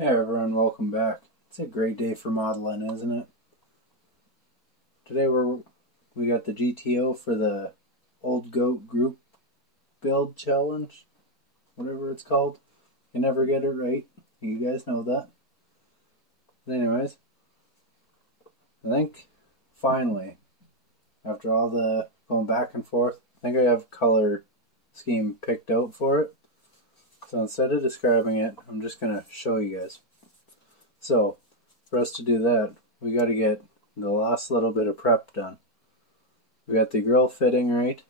Hey everyone, welcome back. It's a great day for modeling, isn't it? Today we got the GTO for the Old Goat Group Build Challenge, whatever it's called. You never get it right. You guys know that. But anyways, I think finally, after all the going back and forth, I think I have color scheme picked out for it. So instead of describing it, I'm just going to show you guys. So, for us to do that, we got to get the last little bit of prep done. We got the grill fitting right,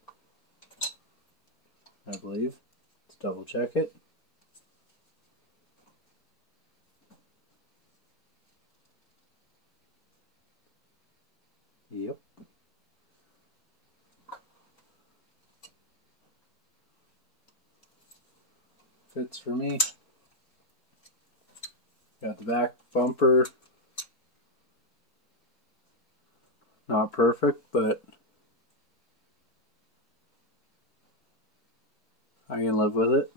I believe. Let's double check it. Yep. Fits for me. Got the back bumper. Not perfect, but I can live with it.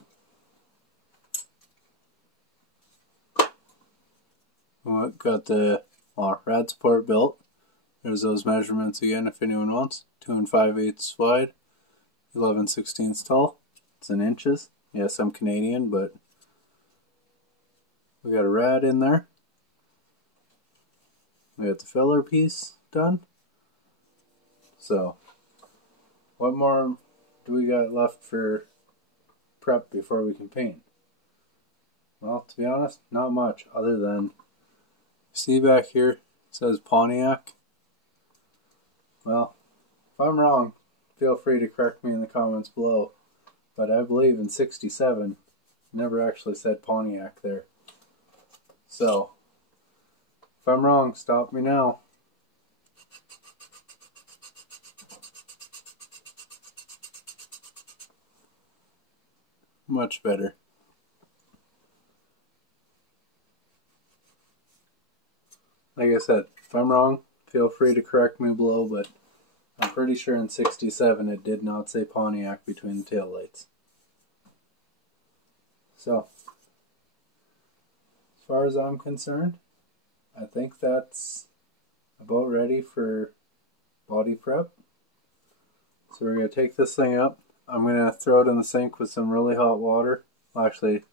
Got the rad support built. There's those measurements again if anyone wants. 2 5/8 wide, 11/16 tall. It's in inches. Yes, I'm Canadian, but we got a rad in there. We got the filler piece done. So, what more do we got left for prep before we can paint? Well, to be honest, not much other than, see back here, it says Pontiac. Well, if I'm wrong, feel free to correct me in the comments below. But I believe in '67, never actually said Pontiac there. So, if I'm wrong, stop me now. Much better. Like I said, if I'm wrong, feel free to correct me below, but I'm pretty sure in '67 it did not say Pontiac between the taillights. So, as far as I'm concerned, I think that's about ready for body prep. So we're going to take this thing up. I'm going to throw it in the sink with some really hot water. Well, actually,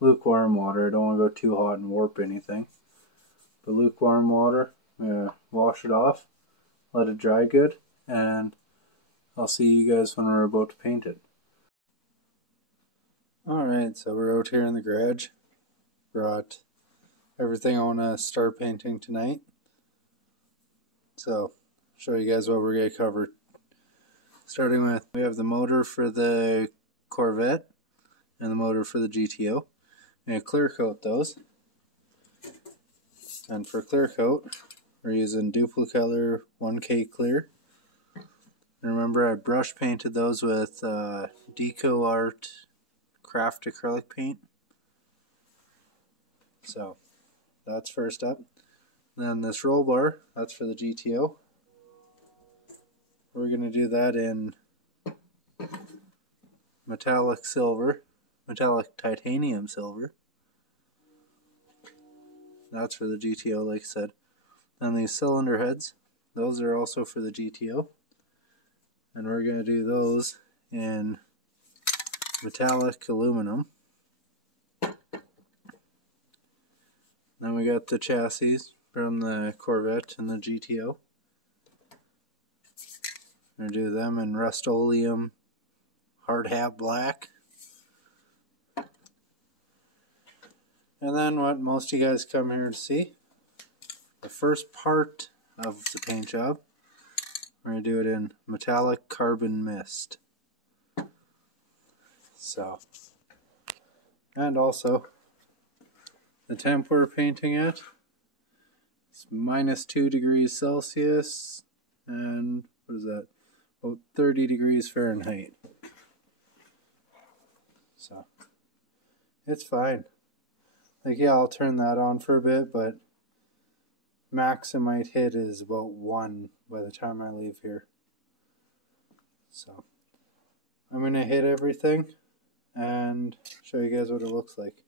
lukewarm water. I don't want to go too hot and warp anything. But lukewarm water, I'm going to wash it off, let it dry good, and I'll see you guys when we're about to paint it. Alright, so we're out here in the garage. Brought everything I want to start painting tonight. So, show you guys what we're going to cover. Starting with, we have the motor for the Corvette and the motor for the GTO. I'm going to clear coat those. And for clear coat, we're using Duplicolor 1K Clear. And remember, I brush painted those with Deco Art Craft acrylic paint. So that's first up. Then this roll bar, that's for the GTO. We're going to do that in metallic silver, metallic titanium silver. That's for the GTO, like I said. And these cylinder heads, those are also for the GTO. And we're going to do those in metallic aluminum. Then we got the chassis from the Corvette and the GTO. We're going to do them in Rust-Oleum hard hat black. And then what most of you guys come here to see, the first part of the paint job, we're going to do it in metallic carbon mist. So, and also, the temp we're painting at is -2 degrees Celsius and what is that? About 30 degrees Fahrenheit. So, it's fine. Like, yeah, I'll turn that on for a bit, but max it might hit is about 1 by the time I leave here. So, I'm going to hit everything and show you guys what it looks like.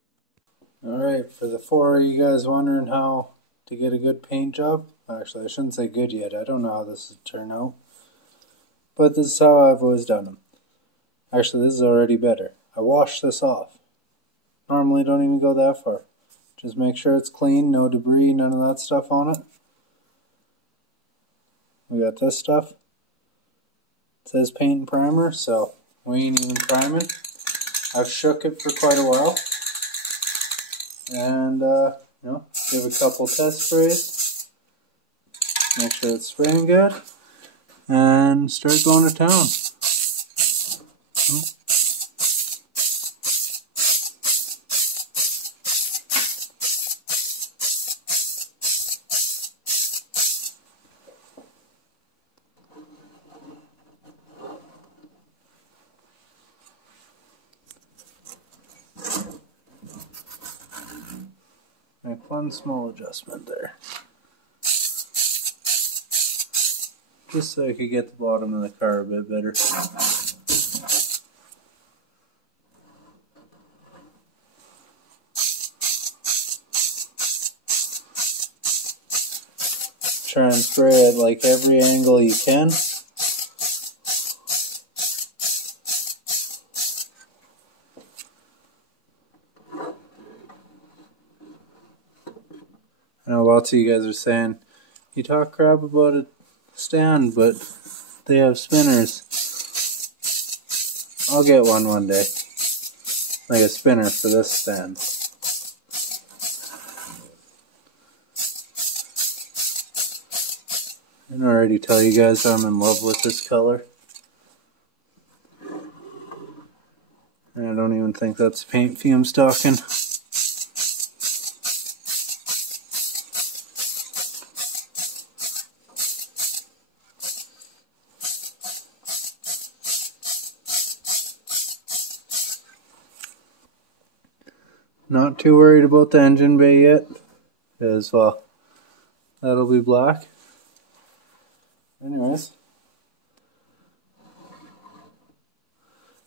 Alright, for the four of you guys wondering how to get a good paint job, actually I shouldn't say good yet, I don't know how this will turn out, but this is how I've always done them. Actually, this is already better. I wash this off. Normally don't even go that far. Just make sure it's clean, no debris, none of that stuff on it. We got this stuff. It says paint and primer, so we ain't even priming. I've shook it for quite a while. And, give a couple test sprays. Make sure it's spraying good. And start going to town. Make one small adjustment there. Just so I could get the bottom of the car a bit better. Try and spray at like every angle you can. I know lots of you guys are saying, you talk crap about a stand, but they have spinners. I'll get one day. Like a spinner for this stand. I can already tell you guys I'm in love with this color. And I don't even think that's paint fumes talking. Not too worried about the engine bay yet, because, well, that'll be black. Anyways,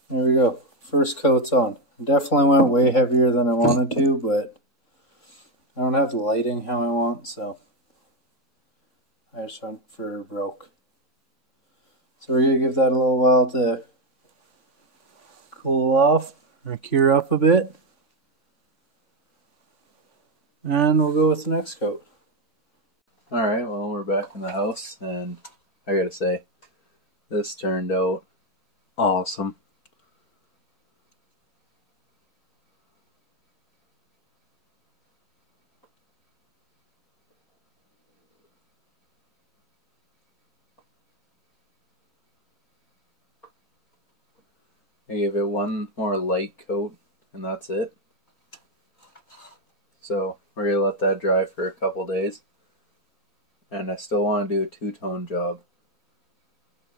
there we go. First coat's on. Definitely went way heavier than I wanted to, but I don't have the lighting how I want, so I just went for broke. So we're going to give that a little while to cool off or cure up a bit. And we'll go with the next coat. Alright, well, we're back in the house, and I gotta say, this turned out awesome. I gave it one more light coat, and that's it. So we're going to let that dry for a couple days. And I still want to do a two-tone job.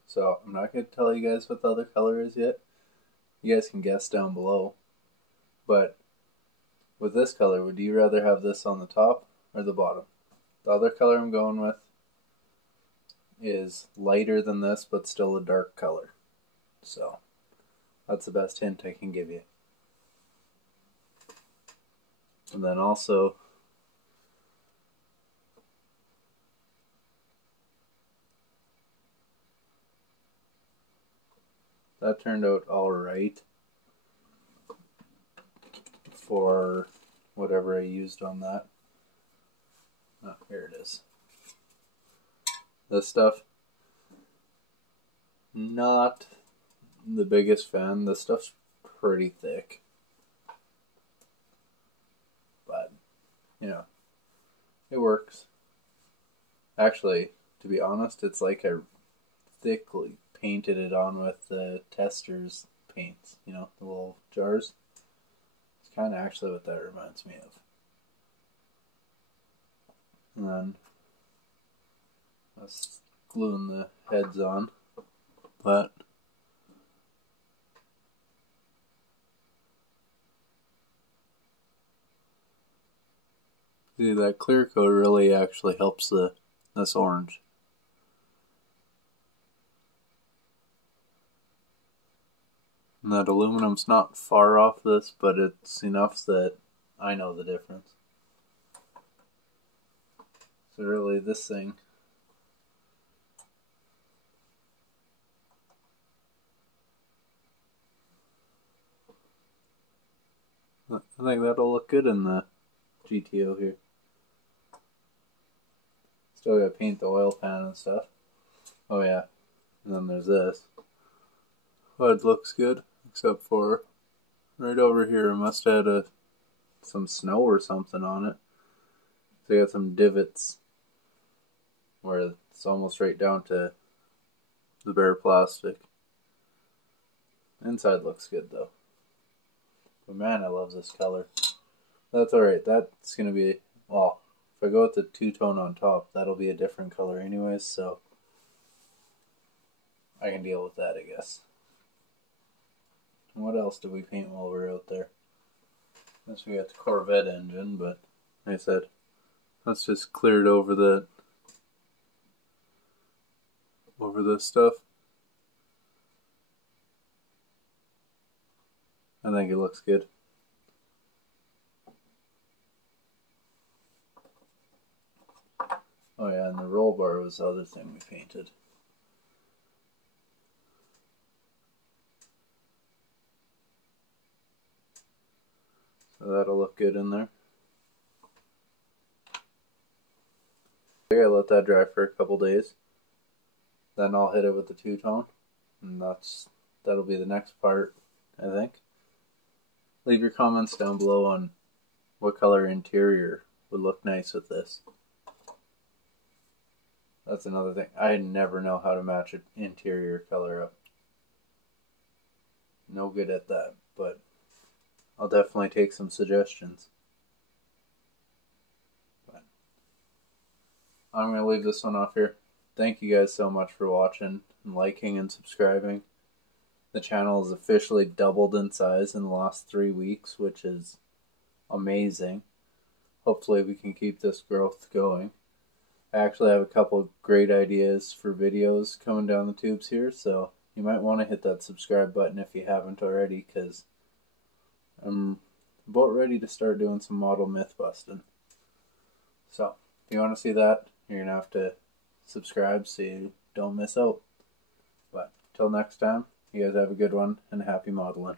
So I'm not going to tell you guys what the other color is yet. You guys can guess down below. But with this color, would you rather have this on the top or the bottom? The other color I'm going with is lighter than this, but still a dark color. So that's the best hint I can give you. And then also, that turned out alright for whatever I used on that. Oh, here it is. This stuff, not the biggest fan. This stuff's pretty thick. But, it works. Actually, to be honest, it's like I thickly painted it on with the tester's paints, the little jars. It's kind of actually what that reminds me of. And then I was gluing the heads on, but see, that clear coat really actually helps this orange. And that aluminum's not far off this, but it's enough that I know the difference. So really this thing, I think that'll look good in the GTO here. Still gotta paint the oil pan and stuff. Oh yeah, and then there's this. HUD looks good, except for right over here. It must have had some snow or something on it. So you got some divots where it's almost right down to the bare plastic. Inside looks good though. But man, I love this color. That's alright. That's gonna be, well, if I go with the two-tone on top, that'll be a different color anyways, so I can deal with that, I guess. What else did we paint while we were out there? I guess we got the Corvette engine, but like I said, let's just clear it over this stuff. I think it looks good. Oh yeah, and the roll bar was the other thing we painted. So that'll look good in there. I gotta let that dry for a couple days. Then I'll hit it with the two-tone. And that'll be the next part, I think. Leave your comments down below on what color interior would look nice with this. That's another thing. I never know how to match an interior color up. No good at that, but I'll definitely take some suggestions. But I'm going to leave this one off here. Thank you guys so much for watching and liking and subscribing. The channel has officially doubled in size in the last 3 weeks, which is amazing. Hopefully we can keep this growth going. I actually have a couple great ideas for videos coming down the tubes here, so you might want to hit that subscribe button if you haven't already, because I'm about ready to start doing some model myth busting. So, if you want to see that, you're going to have to subscribe so you don't miss out. But, till next time, you guys have a good one, and happy modeling.